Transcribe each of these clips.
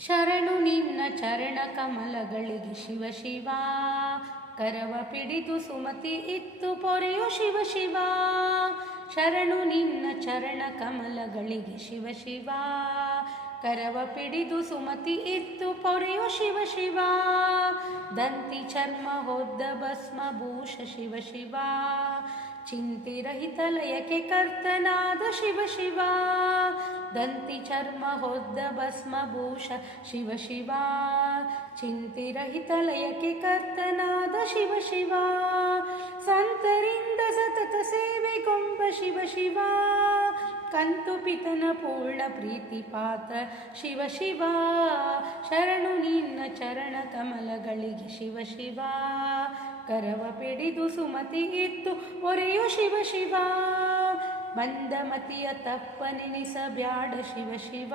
ಶರಣು ನಿನ್ನ ಚರಣ ಕಮಲಗಳಿಗೆ ಶಿವ ಶಿವ, ಕರವ ಪಿಡಿದು ಸುಮತಿ ಇತ್ತು ಪೊರೆಯೋ ಶಿವ ಶಿವ. ಶರಣು ನಿನ್ನ ಚರಣ ಕಮಲಗಳಿಗೆ ಶಿವ ಶಿವ, ಕರವ ಪಿಡಿದು ಸುಮತಿ ಇತ್ತು ಪೊರೆಯೋ ಶಿವ ಶಿವ. ದಂತಿ ಚರ್ಮ ಹೊದ್ದ ಭಸ್ಮ ಭೂಷ ಶಿವ ಶಿವ, ಚಿಂತಿರಹಿತ ಲಯಕ್ಕೆ ಕರ್ತನಾದ ಶಿವ ಶಿವ. ದಂತಿ ಚರ್ಮ ಹೊದ್ದ ಭಸ್ಮ ಭೂಷ ಶಿವ ಶಿವ, ಚಿಂತಿರಹಿತ ಲಯಕ್ಕೆ ಕರ್ತನಾದ ಶಿವ ಶಿವ. ಸಂತರಿಂದ ಸತತ ಸೇವೆಗೊಂಬ ಶಿವ ಶಿವ, ಕಂತು ಪಿತನ ಪೂರ್ಣ ಪ್ರೀತಿ ಪಾತ್ರ ಶಿವ ಶಿವ. ಶರಣು ನಿನ್ನ ಚರಣ ಕಮಲಗಳಿಗೆ ಶಿವ ಶಿವ, ಕರವ ಪಿಡಿದು ಸುಮತಿ ಇತ್ತು ಒರೆಯೋ ಶಿವ ಶಿವ. ಮಂದಮತಿಯ ತಪ್ಪ ನೆನೆಸಬ್ಯಾಡ ಶಿವ ಶಿವ,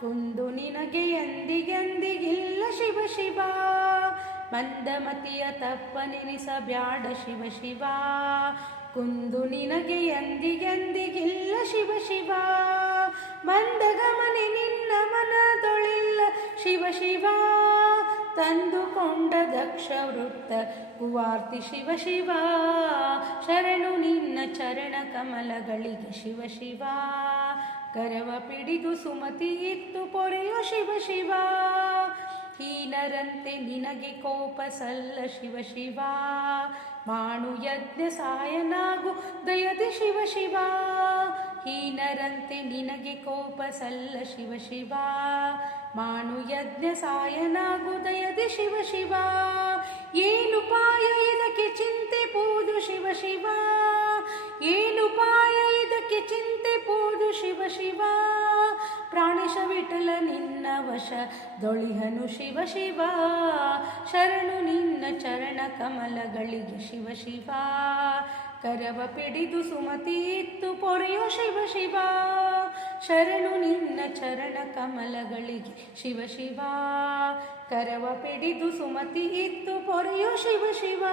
ಕುಂದು ನಿನಗೆ ಎಂದಿಗೆಂದಿಗಿಲ್ಲ ಶಿವ ಶಿವ. ಮಂದಮತಿಯ ತಪ್ಪ ನೆನೆಸಬ್ಯಾಡ ಶಿವ ಶಿವ, ಕುಂದು ನಿನಗೆ ಎಂದಿಗೆಂದಿಗಿಲ್ಲ ಶಿವ ಶಿವ. ಮಂದಗಮನೆ ನಿನ್ನ ಮನದೊಳಿಲ್ಲ ಶಿವ ಶಿವ, ತಂದುಕೊಂಡ ದಕ್ಷ ವೃತ್ತ ಕುವಾರ್ತಿ ಶಿವ ಶಿವ. ಶರಣು ನಿನ್ನ ಚರಣ ಕಮಲಗಳಿಗೆ ಶಿವ ಶಿವ, ಕರವ ಪಿಡಿದು ಸುಮತಿ ಇತ್ತು ಪೊರೆಯೋ ಶಿವ ಶಿವ. ಹೀನರಂತೆ ನಿನಗೆ ಕೋಪ ಸಲ್ಲ ಶಿವ ಶಿವ, ಮಾಡು ಯಜ್ಞ ಸಾಯನಾಗು ದಯದಿ ಶಿವ ಶಿವ. ಹೀನರಂತೆ ನಿನಗೆ ಕೋಪ ಸಲ್ಲ ಶಿವ ಶಿವ, ಮಾಡು ಯಜ್ಞ ಸಾಯನಾಗು ದಯದಿ ಶಿವ ಶಿವ. ಏನುಪಾಯ ಇದಕ್ಕೆ ಚಿಂತೆ ಪೂದು ಶಿವ ಶಿವ, ಏನುಪಾಯ ಇದಕ್ಕೆ ಚಿಂತೆ ಪೂದು ಶಿವ ಶಿವ. ಪ್ರಾಣೇಶ ವಿಠಲ ನಿನ್ನ ವಶ ದೊಳಿಹನು ಶಿವ ಶಿವ, ಶರಣು ನಿನ್ನ ಚರಣ ಕಮಲಗಳಿಗೆ ಶಿವ ಶಿವ, ಕರವ ಪಿಡಿದು ಸುಮತಿ ಇತ್ತು ಪೊರೆಯೋ ಶಿವ ಶಿವ. ಶರಣು ನಿನ್ನ ಚರಣ ಕಮಲಗಳಿಗೆ ಶಿವ ಶಿವ, ಕರವ ಪಿಡಿದು ಸುಮತಿ ಇತ್ತು ಪೊರೆಯೋ ಶಿವ ಶಿವ.